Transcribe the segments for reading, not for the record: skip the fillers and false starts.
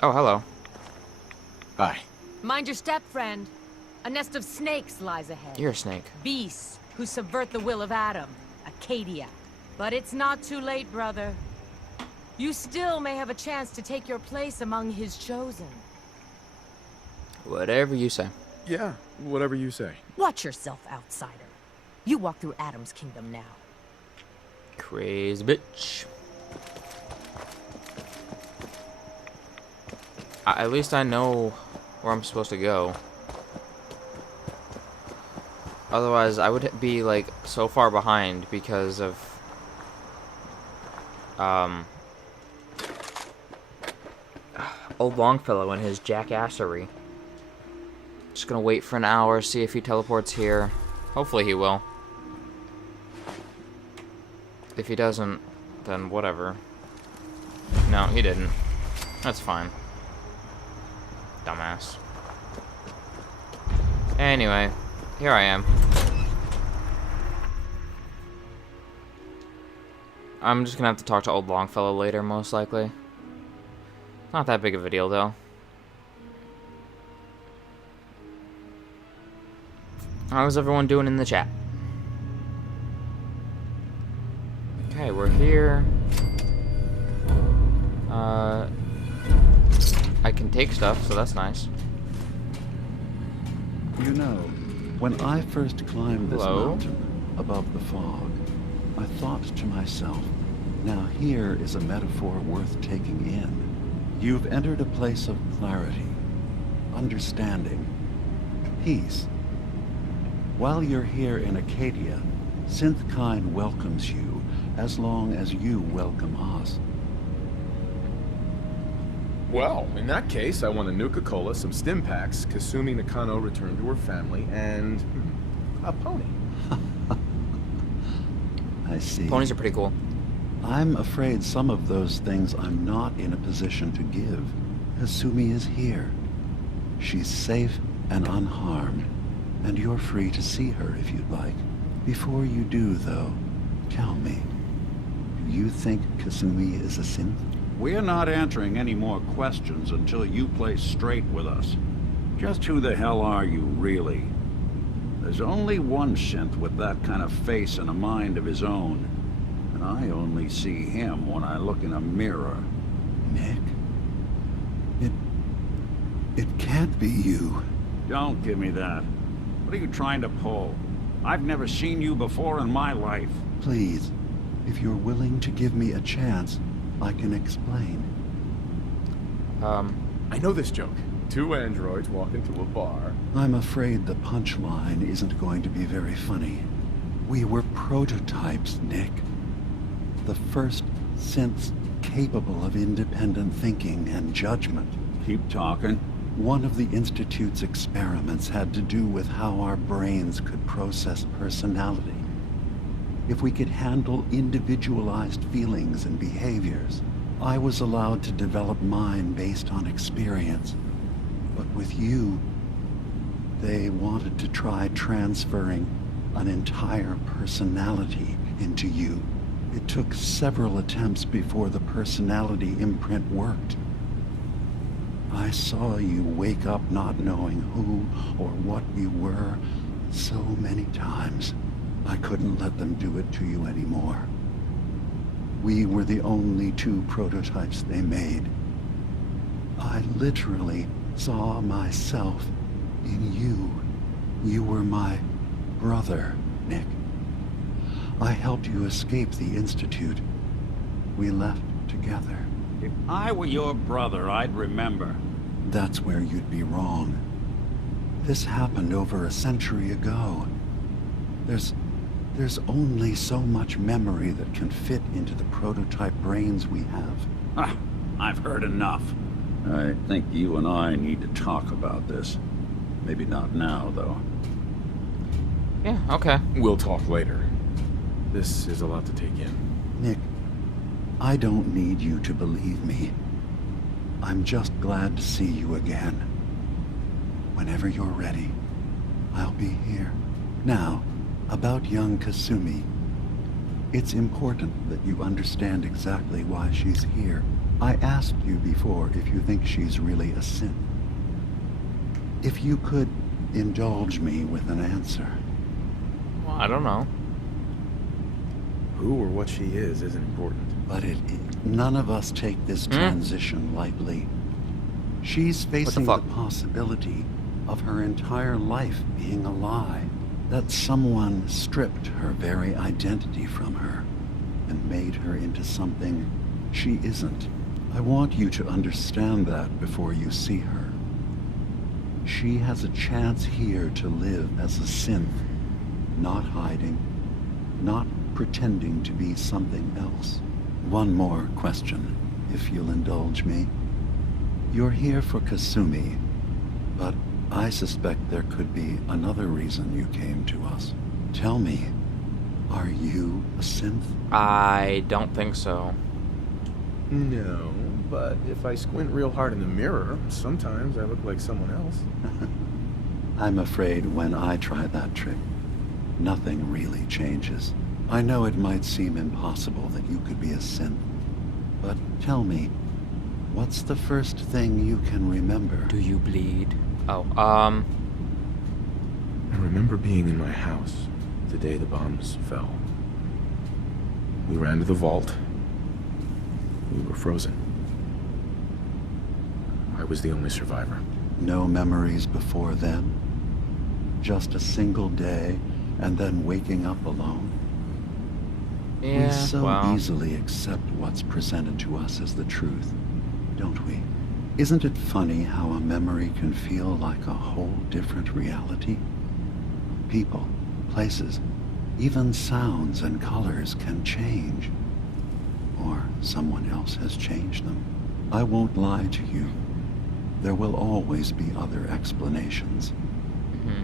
Oh, hello. Hi. Mind your step, friend. A nest of snakes lies ahead. You're a snake. Beasts who subvert the will of Adam. Acadia. But it's not too late, brother. You still may have a chance to take your place among his chosen. Whatever you say. Yeah, whatever you say. Watch yourself, outsider. You walk through Adam's kingdom now. Crazy bitch. At least I know where I'm supposed to go. Otherwise, I would be, like, so far behind because of, old Longfellow and his jackassery. Just gonna wait for an hour, see if he teleports here. Hopefully he will. If he doesn't, then whatever. No, he didn't. That's fine. Dumbass. Anyway, here I am. I'm just gonna have to talk to old Longfellow later, most likely. Not that big of a deal, though. How's everyone doing in the chat? Okay, we're here. I can take stuff, so that's nice. You know, when I first climbed this Hello? mountain above the fog, I thought to myself, now here is a metaphor worth taking in. You've entered a place of clarity, understanding, peace. While you're here in Acadia, Synthkind welcomes you as long as you welcome us. Well, in that case, I want a Nuka-Cola, some stim packs, Kasumi Nakano returned to her family, and a pony. I see. Ponies are pretty cool. I'm afraid some of those things I'm not in a position to give. Kasumi is here. She's safe and unharmed, and you're free to see her if you'd like. Before you do, though, tell me, do you think Kasumi is a synth? We're not answering any more questions until you play straight with us. Just who the hell are you, really? There's only one synth with that kind of face and a mind of his own. And I only see him when I look in a mirror. Nick? It can't be you. Don't give me that. What are you trying to pull? I've never seen you before in my life. Please, if you're willing to give me a chance, I can explain. I know this joke. Two androids walk into a bar. I'm afraid the punchline isn't going to be very funny. We were prototypes, Nick. The first synths capable of independent thinking and judgment. Keep talking. One of the Institute's experiments had to do with how our brains could process personality. If we could handle individualized feelings and behaviors, I was allowed to develop mine based on experience. But with you, they wanted to try transferring an entire personality into you. It took several attempts before the personality imprint worked. I saw you wake up not knowing who or what you were so many times. I couldn't let them do it to you anymore. We were the only two prototypes they made. I literally saw myself in you. You were my brother, Nick. I helped you escape the Institute. We left together. If I were your brother, I'd remember. That's where you'd be wrong. This happened over a century ago. There's only so much memory that can fit into the prototype brains we have. Ah, I've heard enough. I think you and I need to talk about this. Maybe not now, though. Yeah, okay. We'll talk later. This is a lot to take in. Nick, I don't need you to believe me. I'm just glad to see you again. Whenever you're ready, I'll be here. Now, about young Kasumi. It's important that you understand exactly why she's here. I asked you before if you think she's really a synth. If you could indulge me with an answer. Well, I don't know. Who or what she is isn't important. But none of us take this transition lightly. She's facing the possibility of her entire life being a lie. That someone stripped her very identity from her and made her into something she isn't. I want you to understand that before you see her. She has a chance here to live as a synth, not hiding, not pretending to be something else. One more question, if you'll indulge me. You're here for Kasumi, but I suspect there could be another reason you came to us. Tell me, are you a synth? I don't think so. No, but if I squint real hard in the mirror, sometimes I look like someone else. I'm afraid when I try that trick, nothing really changes. I know it might seem impossible that you could be a synth, but tell me, what's the first thing you can remember? Do you bleed? Oh, I remember being in my house the day the bombs fell. We ran to the vault. We were frozen. I was the only survivor. No memories before then? Just a single day, and then waking up alone? yeah, We so well, easily accept what's presented to us as the truth, don't we? Isn't it funny how a memory can feel like a whole different reality? People, places, even sounds and colors can change. Or someone else has changed them. I won't lie to you. There will always be other explanations.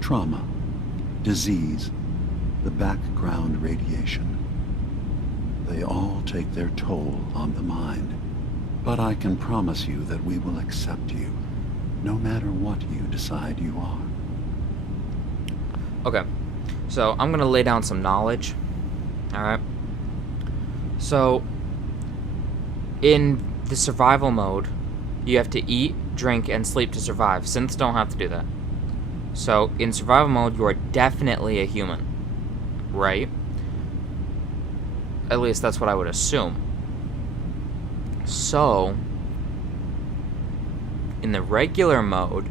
Trauma, disease, the background radiation. They all take their toll on the mind. But I can promise you that we will accept you, no matter what you decide you are. okay. So, I'm gonna lay down some knowledge. Alright. So, in the survival mode, you have to eat, drink, and sleep to survive. Synths don't have to do that. So, in survival mode, you are definitely a human. Right? At least that's what I would assume. So, in the regular mode...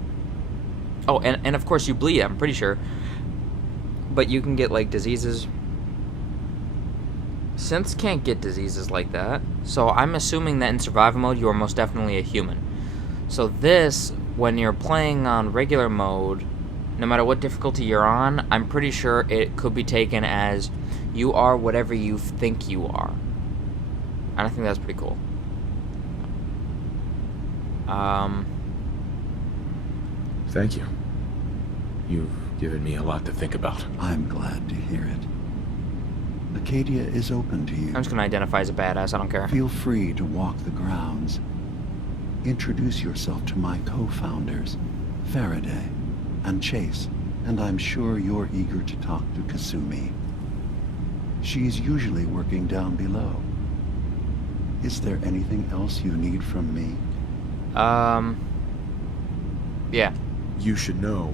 Oh, and of course you bleed, I'm pretty sure. But you can get, like, diseases. Synths can't get diseases like that. So I'm assuming that in survival mode, you are most definitely a human. So this, when you're playing on regular mode, no matter what difficulty you're on, I'm pretty sure it could be taken as you are whatever you think you are. And I think that's pretty cool. Thank you. You've given me a lot to think about. I'm glad to hear it. Acadia is open to you. I'm just gonna identify as a badass, I don't care. Feel free to walk the grounds. Introduce yourself to my co-founders, Faraday and Chase, and I'm sure you're eager to talk to Kasumi. She's usually working down below. Is there anything else you need from me? Yeah. You should know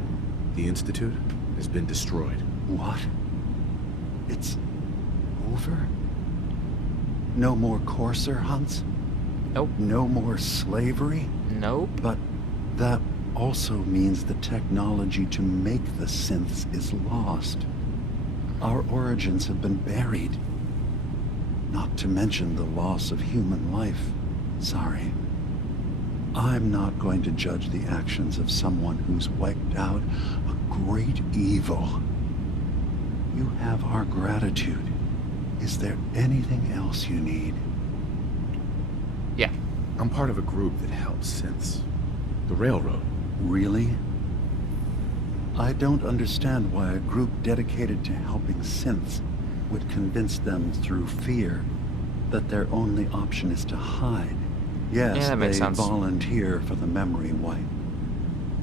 the Institute has been destroyed. What? It's over? No more courser hunts? Nope. No more slavery? Nope. But that also means the technology to make the synths is lost. Our origins have been buried. Not to mention the loss of human life. Sorry. I'm not going to judge the actions of someone who's wiped out a great evil. You have our gratitude. Is there anything else you need? Yeah. I'm part of a group that helps synths. The Railroad. Really? I don't understand why a group dedicated to helping synths would convince them through fear that their only option is to hide. Yes, Yeah, that makes they sense. volunteer for the memory wipe.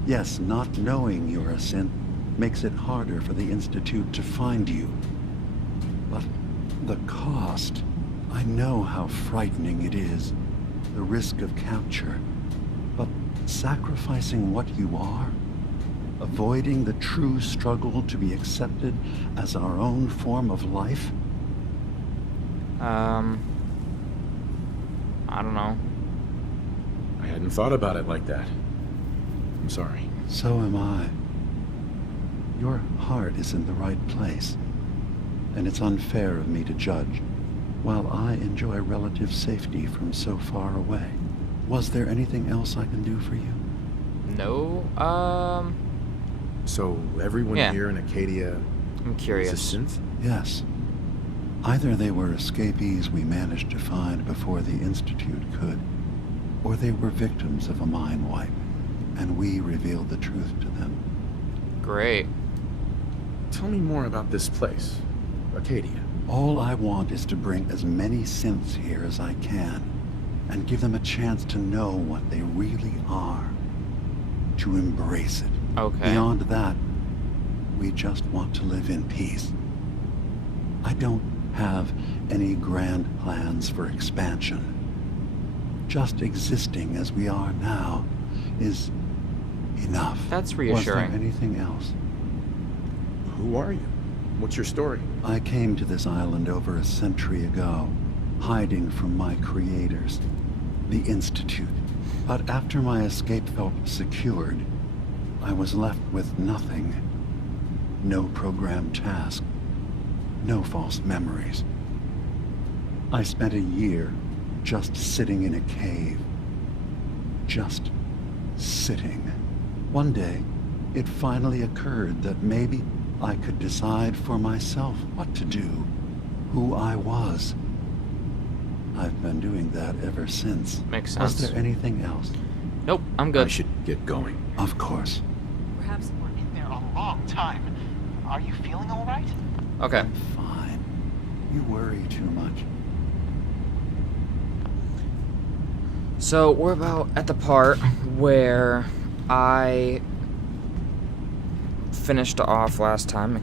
Yes, not knowing you're a synth makes it harder for the Institute to find you. But the cost, I know how frightening it is. the risk of capture, but sacrificing what you are, avoiding the true struggle to be accepted as our own form of life? I don't know. I hadn't thought about it like that. I'm sorry. So am I. Your heart is in the right place, and it's unfair of me to judge, while I enjoy relative safety from so far away. Was there anything else I can do for you? No, So everyone Yeah. here in Acadia I'm is curious. a synth? Yes. Either they were escapees we managed to find before the Institute could, or they were victims of a mind wipe, and we revealed the truth to them. Great. Tell me more about this place, Acadia. All I want is to bring as many synths here as I can, and give them a chance to know what they really are. To embrace it. Okay. Beyond that, we just want to live in peace. I don't have any grand plans for expansion. Just existing as we are now is enough. That's reassuring. Was there anything else? Who are you? What's your story? I came to this island over a century ago, hiding from my creators, the Institute. But after my escape felt secured, I was left with nothing. No programmed task. No false memories. I spent a year just sitting in a cave. Just sitting. One day, it finally occurred that maybe I could decide for myself what to do, who I was. I've been doing that ever since. Makes sense. Was there anything else? Nope, I'm I good. should get going. Of course. Perhaps we're in there a long time. Are you feeling all right? Okay. I'm fine. You worry too much. So we're about at the part where I finished off last time.